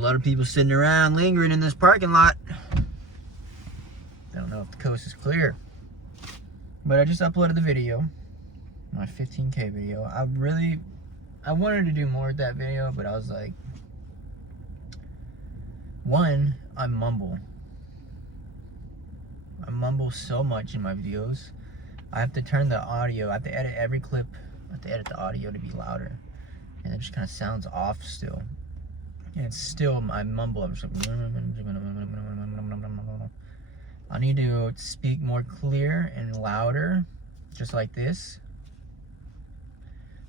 lot of people sitting around lingering in this parking lot. I don't know if the coast is clear. But I just uploaded the video. My 15K video. I wanted to do more with that video, but I was like, one, I mumble so much in my videos. I have to turn the audio, I have to edit every clip, I have to edit the audio to be louder. And it just kind of sounds off still. And it's still, I mumble, I'm just like, I need to speak more clear and louder, just like this,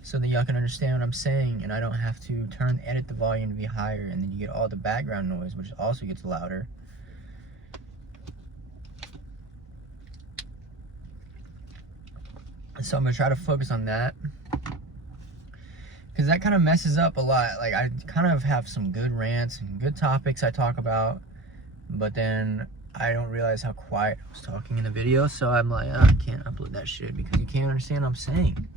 so that y'all can understand what I'm saying and I don't have to edit the volume to be higher, and then you get all the background noise, which also gets louder. So I'm gonna try to focus on that, because that kind of messes up a lot. Like, I kind of have some good rants and good topics I talk about, but then I don't realize how quiet I was talking in the video, so I'm like, oh, I can't upload that shit because you can't understand what I'm saying.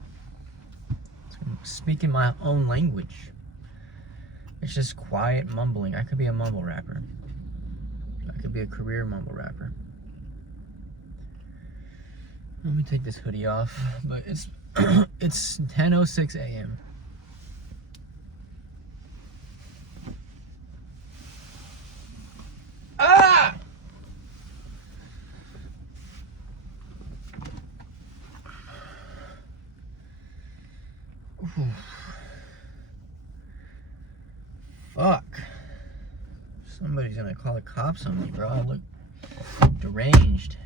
I'm speaking my own language. It's just quiet mumbling. I could be a mumble rapper. I could be a career mumble rapper. Let me take this hoodie off, but it's it's 10:06 a.m. Ah! Ooh. Fuck. Somebody's gonna call the cops on me, bro. I look deranged.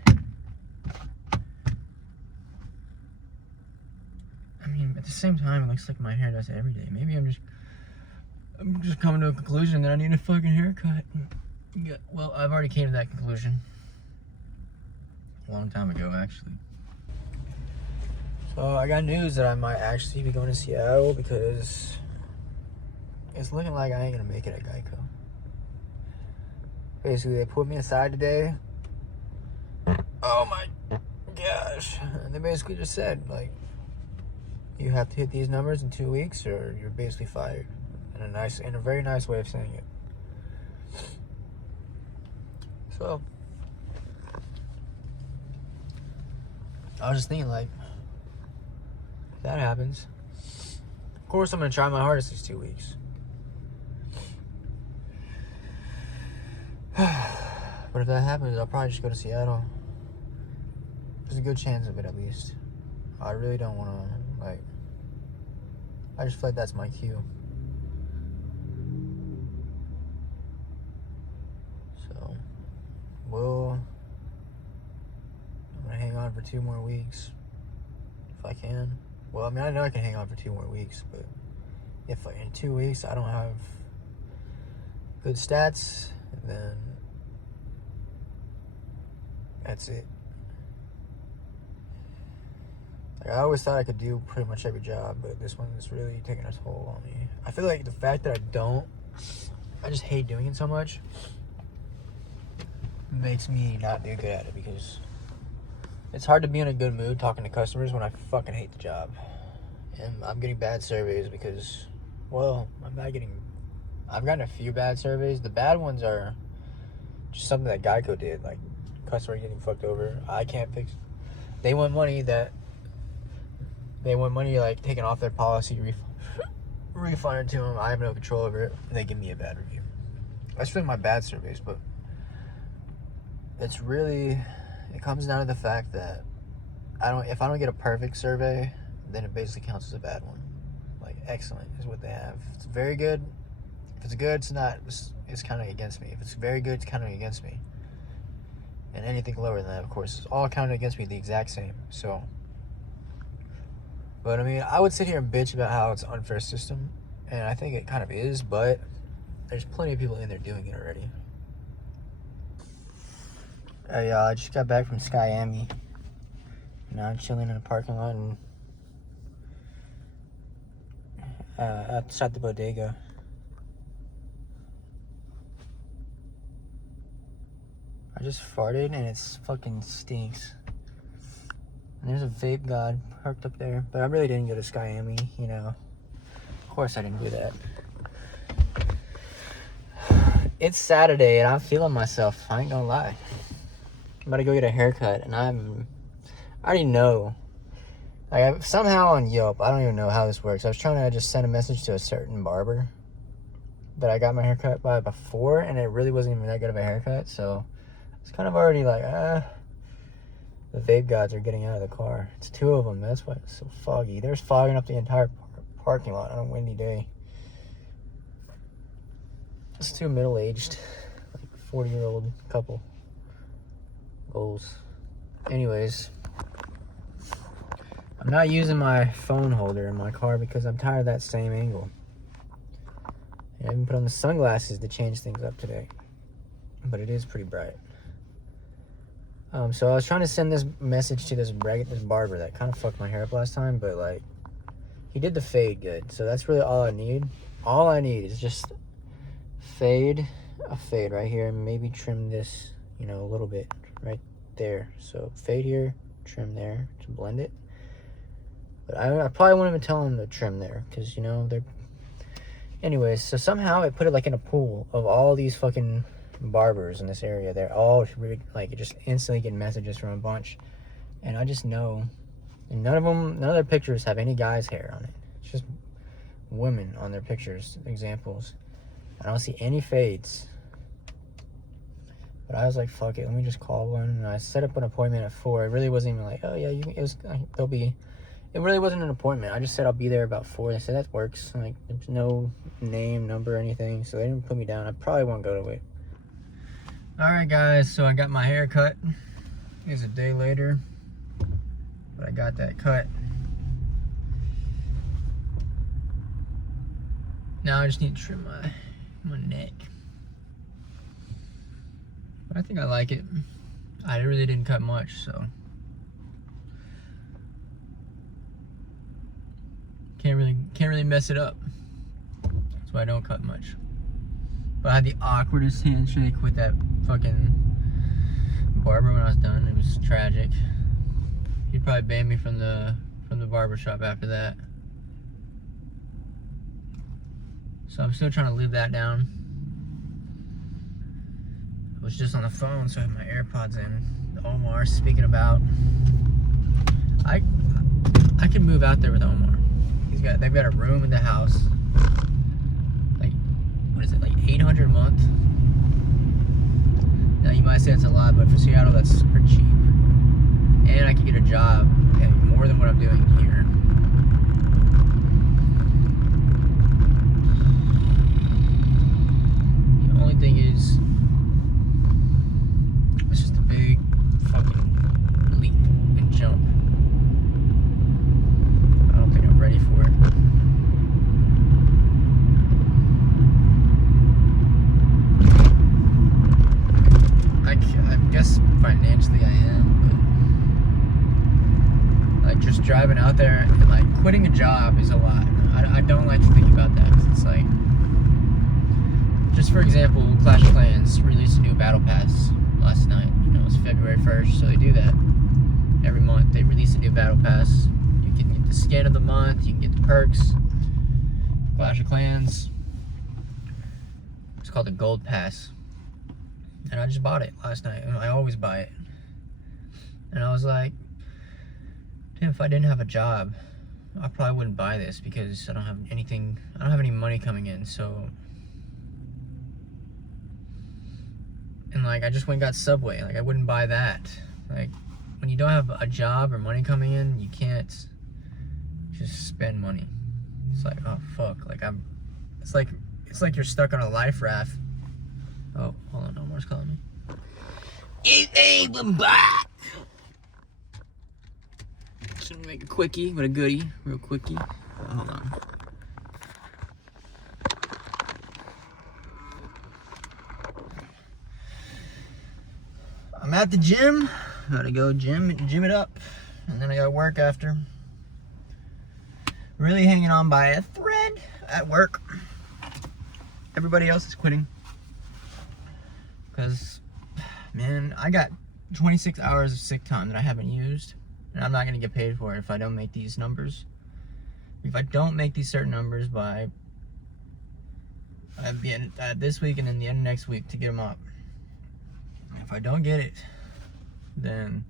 I mean, at the same time, it looks like my hair does it every day. Maybe I'm just coming to a conclusion that I need a fucking haircut. Yeah, well, I've already came to that conclusion a long time ago, actually. So I got news that I might actually be going to Seattle, because it's looking like I ain't gonna make it at Geico. Basically, they put me aside today. Oh my gosh. And they basically just said, like, you have to hit these numbers in 2 weeks or you're basically fired. In a very nice way of saying it. So I was just thinking, like, if that happens, of course I'm gonna try my hardest these 2 weeks. But if that happens, I'll probably just go to Seattle. There's a good chance of it, at least. I really don't want to, like, I just feel like that's my cue. So, I'm gonna hang on for 2 more weeks, if I can. Well, I mean, I know I can hang on for 2 more weeks, but if in 2 weeks I don't have good stats, then that's it. Like, I always thought I could do pretty much every job, but this one is really taking a toll on me. I feel like the fact that I just hate doing it so much, makes me not do good at it, because it's hard to be in a good mood talking to customers when I fucking hate the job. And I'm getting bad surveys because, well, I've gotten a few bad surveys. The bad ones are just something that Geico did, like customer getting fucked over. I can't fix. They want money, like taken off their policy, refunded to them. I have no control over it. And they give me a bad review. That's really my bad surveys, but it comes down to the fact that if I don't get a perfect survey, then it basically counts as a bad one. Like, excellent is what they have. If it's very good. If it's good, it's counting against me. If it's very good, it's counting against me. And anything lower than that, of course, is all counted against me the exact same. So, but I mean, I would sit here and bitch about how it's an unfair system, and I think it kind of is, but there's plenty of people in there doing it already. Hey, y'all, I just got back from Skyami. Now I'm chilling in a parking lot and outside the bodega. I just farted and it fucking stinks. And there's a vape god parked up there, but I really didn't go to Skyami, you know. Of course I didn't do that. It's Saturday and I'm feeling myself. I ain't gonna lie. I'm about to go get a haircut, and I already know. Like, somehow on Yelp, I don't even know how this works. I was trying to just send a message to a certain barber that I got my haircut by before, and it really wasn't even that good of a haircut. So it's kind of already like, the vape gods are getting out of the car. It's 2 of them. That's why it's so foggy. There's fogging up the entire parking lot on a windy day. It's 2 middle-aged, like 40-year-old couple. Goals. Anyways, I'm not using my phone holder in my car because I'm tired of that same angle. I even put on the sunglasses to change things up today, but it is pretty bright. So I was trying to send this message to this barber that kind of fucked my hair up last time, but like, he did the fade good, so that's really all I need. All I need is just a fade right here, and maybe trim this, you know, a little bit right there. So fade here, trim there to blend it. But I probably won't even tell him to trim there, because, you know, they're... Anyways, so somehow it put it like in a pool of all these fucking barbers in this area. They're all like just instantly getting messages from a bunch, and I just know, and none of their pictures have any guy's hair on it. It's just women on their pictures, examples. I don't see any fades. But I was like, fuck it, let me just call one. And I set up an appointment at 4. It really wasn't even like, oh yeah, it really wasn't an appointment. I just said I'll be there about 4. They said that works. Like, there's no name, number, anything, so they didn't put me down. I probably won't go to it. Alright guys, so I got my hair cut. It's a day later, but I got that cut. Now I just need to trim my neck. But I think I like it. I really didn't cut much, so can't really mess it up. That's why I don't cut much. But I had the awkwardest handshake with that fucking barber when I was done. It was tragic. He'd probably ban me from the barbershop after that. So I'm still trying to live that down. I was just on the phone, so I have my AirPods in. Omar speaking about, I could move out there with Omar. They've got a room in the house. Like, what is it, like $800 a month? Now you might say it's a lot, but for Seattle that's pretty cheap. And I could get a job paying more than what I'm doing here. The only thing is, it's just a big fucking leap and jump. I don't think I'm ready for it. I guess financially I am, but like just driving out there and like quitting a job is a lot. I don't like to think about that, because it's like, just for example, Clash of Clans released a new battle pass last night. You know, it's February 1st, so they do that every month. They release a new battle pass. You can get the skin of the month, you can get the perks. Clash of Clans, it's called the Gold Pass. And I just bought it last night. I always buy it. And I was like, damn, if I didn't have a job, I probably wouldn't buy this, because I don't have any money coming in, so. And like, I just went and got Subway. Like, I wouldn't buy that. Like, when you don't have a job or money coming in, you can't just spend money. It's like, oh fuck, like it's like you're stuck on a life raft. Oh, hold on, Omar's calling me. Hey, I'm back. Just gonna make a quickie with a goodie, real quickie. Hold on. I'm at the gym. Gotta go gym it up, and then I gotta work after. Really hanging on by a thread at work. Everybody else is quitting. Because, man, I got 26 hours of sick time that I haven't used, and I'm not going to get paid for it if I don't make these numbers. If I don't make these certain numbers by I'd be in this week and then the end of next week to get them up. If I don't get it, then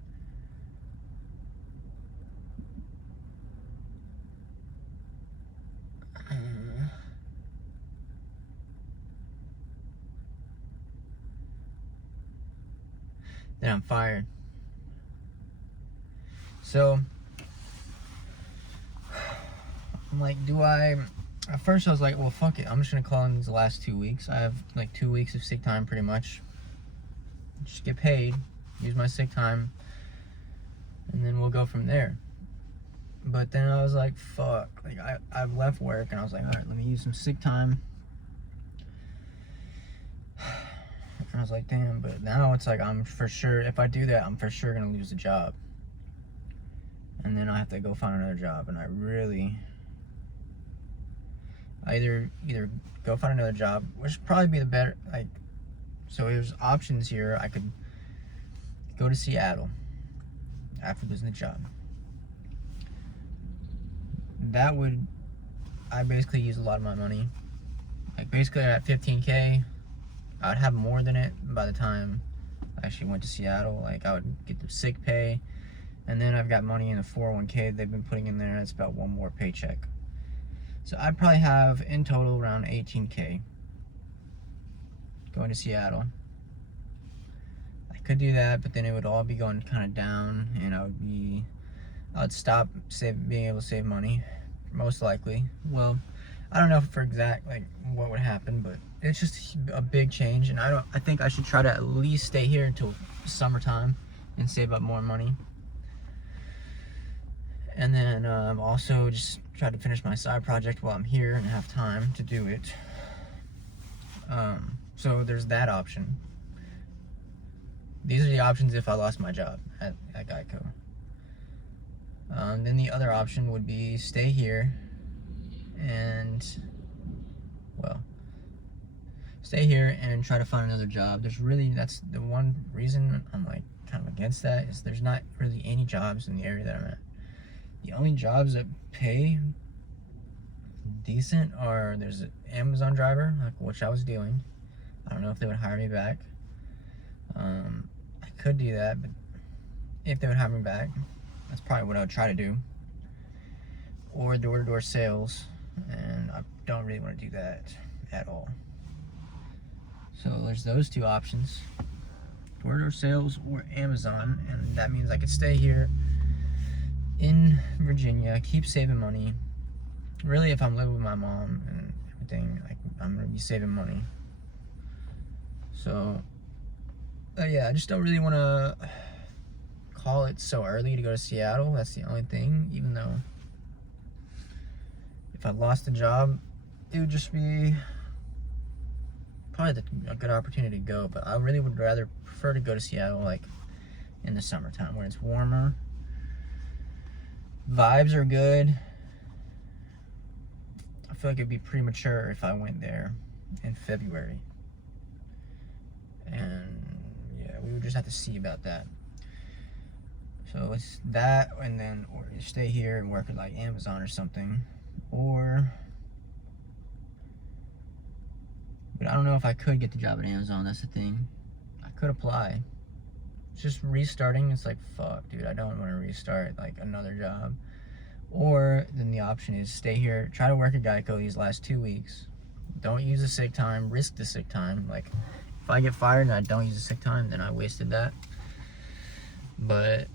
I'm fired. So I'm like, at first I was like, well, fuck it, I'm just gonna call in the last 2 weeks. I have like 2 weeks of sick time pretty much. Just get paid, use my sick time, and then we'll go from there. But then I was like, fuck, like I left work and I was like, all right, let me use some sick time. And I was like, damn, but now it's like, I'm for sure, if I do that, I'm for sure gonna lose the job. And then I have to go find another job, and I either go find another job, which would probably be the better, like, so there's options here. I could go to Seattle after losing the job. That would, I basically use a lot of my money. Like basically at 15K, I would have more than it by the time I actually went to Seattle. Like I would get the sick pay, and then I've got money in the 401k they've been putting in there. That's about one more paycheck. So I'd probably have in total around 18K going to Seattle. I could do that, but then it would all be going kind of down, and I'd stop being able to save money, most likely. Well, I don't know for exact like what would happen, but it's just a big change, and I think I should try to at least stay here until summertime and save up more money. And then also just try to finish my side project while I'm here and have time to do it. So there's that option. These are the options if I lost my job at Geico. Then the other option would be stay here and, well, stay here and try to find another job. That's the one reason I'm like kind of against that, is there's not really any jobs in the area that I'm at. The only jobs that pay decent are, there's an Amazon driver, which I was doing. I don't know if they would hire me back. I could do that, but if they would hire me back, that's probably what I would try to do. Or door-to-door sales, and I don't really want to do that at all. So there's those two options, door-to-door sales or Amazon, and that means I could stay here in Virginia, keep saving money. Really, if I'm living with my mom and everything, I'm gonna be saving money. So yeah, I just don't really want to call it so early to go to Seattle. That's the only thing. Even though if I lost the job, it would just be probably a good opportunity to go. But I really would rather prefer to go to Seattle like in the summertime when it's warmer. Vibes are good. I feel like it'd be premature if I went there in February. And yeah, we would just have to see about that. So it's that, and then or stay here and work at like Amazon or something. Or, but I don't know if I could get the job at Amazon. That's the thing. I could apply. It's just restarting. It's like, fuck, dude, I don't want to restart like another job. Or then the option is stay here, try to work at Geico these last 2 weeks. Don't use the sick time, risk the sick time. Like if I get fired and I don't use the sick time, then I wasted that. But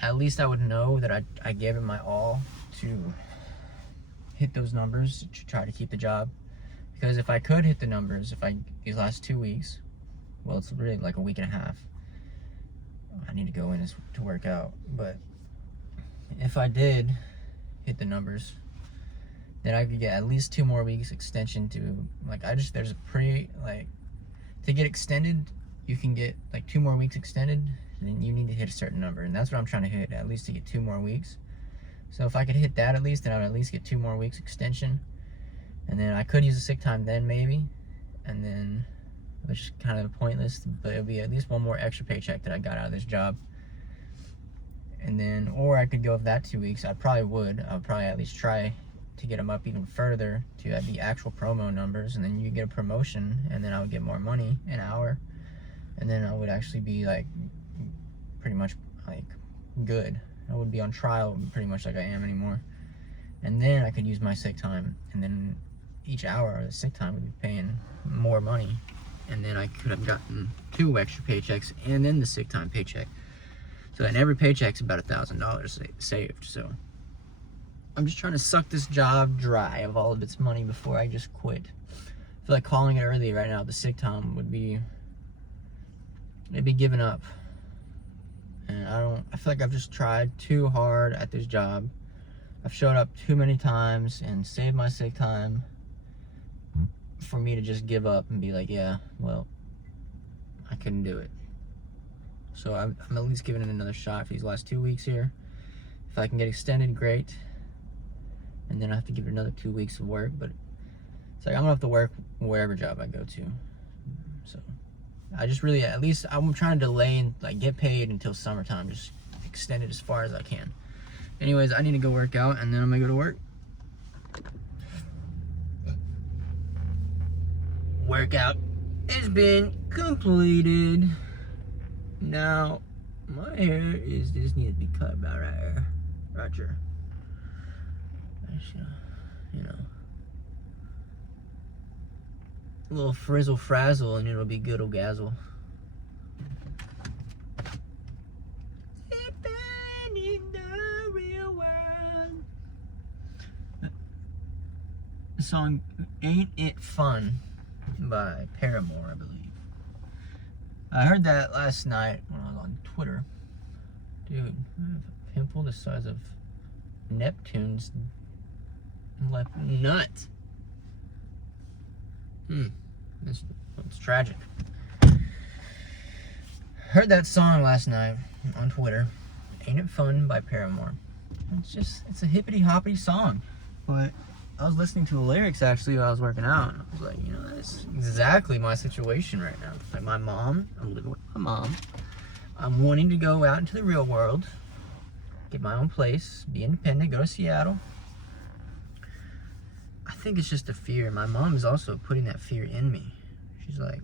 at least I would know that I gave it my all to hit those numbers to try to keep the job. Because if I could hit the numbers, these last 2 weeks, well, it's really like a week and a half. I need to go in to work out. But if I did hit the numbers, then I could get at least 2 more weeks extension to, like, there's a to get extended, you can get like 2 more weeks extended, and then you need to hit a certain number, and that's what I'm trying to hit, at least to get 2 more weeks. So if I could hit that at least, then I would at least get 2 more weeks extension, and then I could use the sick time then maybe, and then, which is kind of pointless, but it'll be at least 1 more extra paycheck that I got out of this job. And then, or I could go with that 2 weeks. I would probably at least try to get them up even further to the actual promo numbers, and then you get a promotion, and then I would get more money an hour, and then I would actually be like pretty much like good. I would be on trial pretty much like I am anymore, and then I could use my sick time, and then each hour of the sick time would be paying more money, and then I could have gotten 2 extra paychecks and then the sick time paycheck. So then every paycheck's about $1,000 saved. So I'm just trying to suck this job dry of all of its money before I just quit. I feel like calling it early right now, the sick time would be, it'd be giving up. And I feel like I've just tried too hard at this job. I've showed up too many times and saved my sick time for me to just give up and be like, yeah, well, I couldn't do it. So I'm at least giving it another shot for these last 2 weeks here. If I can get extended, great. And then I have to give it another 2 weeks of work, but it's like I'm gonna have to work wherever job I go to. So I just really, at least I'm trying to delay and like get paid until summertime, just extend it as far as I can. Anyways, I need to go work out, and then I'm gonna go to work. Workout has been completed. Now, my hair just needs to be cut about right here. Right here. You know. A little frizzle frazzle and it'll be good old gazzle. The song Ain't It Fun by Paramore, I believe. I heard that last night when I was on Twitter. Dude, I have a pimple the size of Neptune's left nut. It's tragic. Heard that song last night on Twitter. Ain't It Fun by Paramore. It's a hippity hoppity song. But I was listening to the lyrics actually while I was working out, and I was like, you know, that's exactly my situation right now. Like I'm living with my mom. I'm wanting to go out into the real world, get my own place, be independent, go to Seattle. I think it's just a fear. My mom is also putting that fear in me. She's like,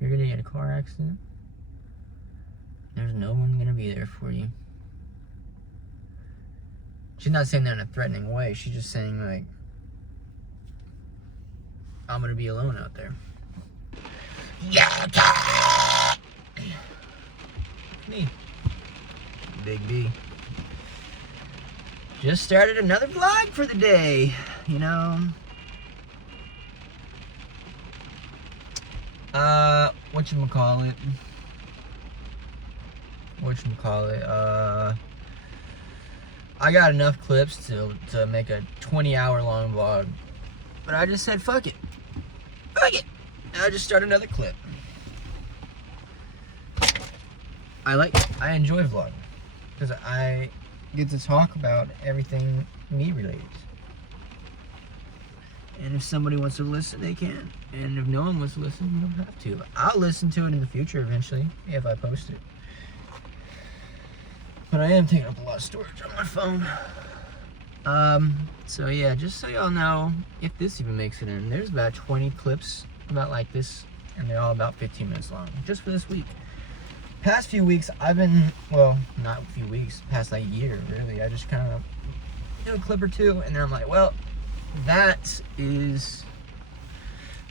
you're gonna get in a car accident. There's no one gonna be there for you. She's not saying that in a threatening way. She's just saying, like, I'm gonna be alone out there. Yeah, me, Big B. Just started another vlog for the day. You know. Whatchamacallit? I got enough clips to make a 20-hour long vlog, but I just said fuck it, and I just started another clip. I enjoy vlogging because I get to talk about everything me related. And if somebody wants to listen, they can. And if no one wants to listen, you don't have to. I'll listen to it in the future eventually if I post it. But I am taking up a lot of storage on my phone. So yeah, just so y'all know, if this even makes it in, there's about 20 clips about like this, and they're all about 15 minutes long, just for this week. Past few weeks, I've been, well, not a few weeks, past like a year, really. I just kind of do a clip or two, and then I'm like, well, that is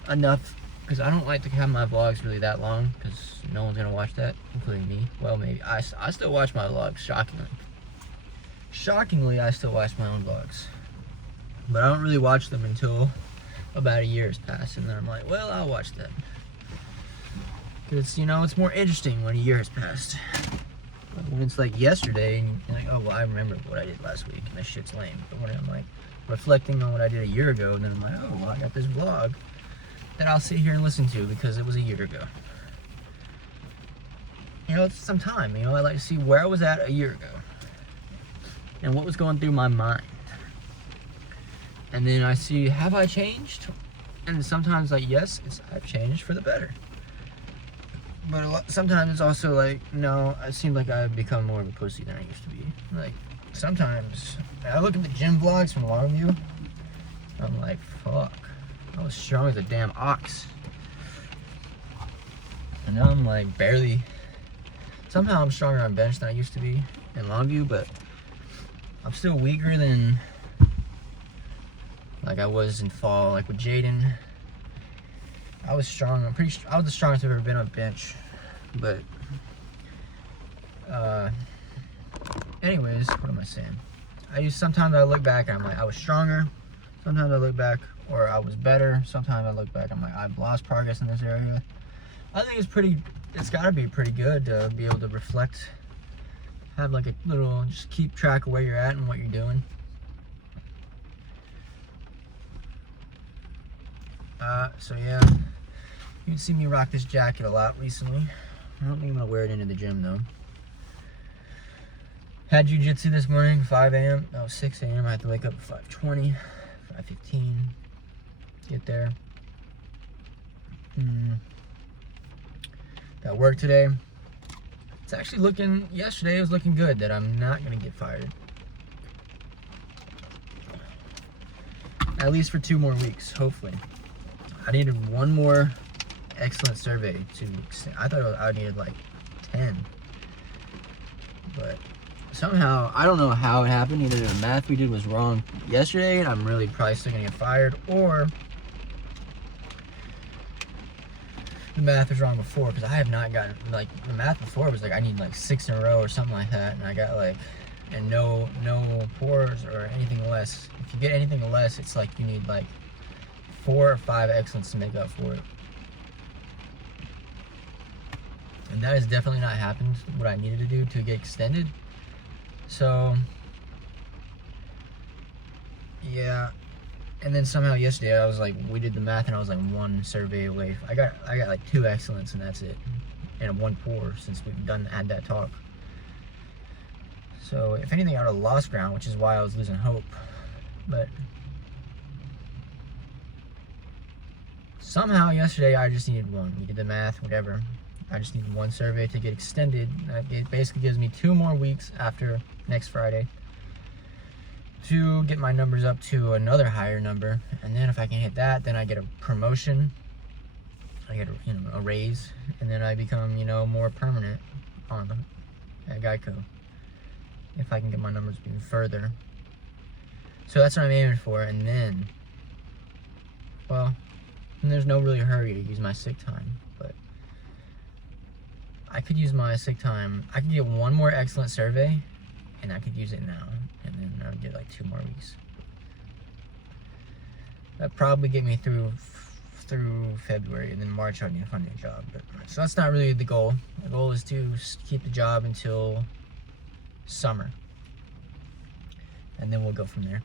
enough, because I don't like to have my vlogs really that long, because no one's gonna watch that, including me. Well, maybe. I still watch my vlogs, shockingly I still watch my own vlogs, but I don't really watch them until about a year has passed, and then I'm like, well, I'll watch that, because, you know, it's more interesting when a year has passed. But when it's like yesterday, and you're like, oh, well, I remember what I did last week, and that shit's lame. But when I'm like reflecting on what I did a year ago, then I'm like, oh, well, I got this vlog that I'll sit here and listen to because it was a year ago. You know, it's some time. You know, I like to see where I was at a year ago and what was going through my mind. And then I see, have I changed? And sometimes, like, yes, I've changed for the better. But sometimes it's also like, no, it seems like I've become more of a pussy than I used to be. Like, sometimes I look at the gym vlogs from Longview, I'm like, fuck, I was strong as a damn ox. And now I'm like barely, somehow I'm stronger on bench than I used to be in Longview, but I'm still weaker than like I was in fall. Like with Jaden, I was strong. I was the strongest I've ever been on bench. But anyways, what am I saying? Sometimes I look back and I'm like, I was stronger. Sometimes I look back, or I was better. Sometimes I look back, I'm like, I've lost progress in this area. I think it's gotta be pretty good to be able to reflect, have like a little, just keep track of where you're at and what you're doing. So yeah, you can see me rock this jacket a lot recently. I don't think I'm gonna wear it into the gym though. Had jiu-jitsu this morning, 5 a.m. Oh, 6 a.m. I had to wake up at 5:20, 5:15, get there. Got work today. It's actually looking, yesterday it was looking good that I'm not gonna get fired. At least for 2 more weeks, hopefully. I needed 1 more excellent survey to extend. I thought I needed like 10. But somehow, I don't know how it happened. Either the math we did was wrong yesterday and I'm really probably still gonna get fired, or the math was wrong before, because I have not gotten, like, the math before was like I need like 6 in a row or something like that, and I got like, and no pours or anything less. If you get anything less, it's like you need like 4 or 5 excellents to make up for it. And that has definitely not happened, what I needed to do to get extended. So yeah. And then somehow yesterday I was like, we did the math and I was like 1 survey away. I got like 2 excellents and that's it. And 1 pour since we've had that talk. So if anything, I would have lost ground, which is why I was losing hope. But somehow yesterday I just needed 1. We did the math, whatever. I just needed 1 survey to get extended. It basically gives me 2 more weeks after next Friday to get my numbers up to another higher number. And then if I can hit that, then I get a promotion. I get a raise, and then I become, more permanent at Geico. If I can get my numbers even further. So that's what I'm aiming for. And then, well, and there's no really hurry to use my sick time, but I could use my sick time. I could get 1 more excellent survey, and I could use it now, and then I would get like 2 more weeks. That'd probably get me through February, and then March I'd need to find a new job. But so that's not really the goal. The goal is to keep the job until summer, and then we'll go from there.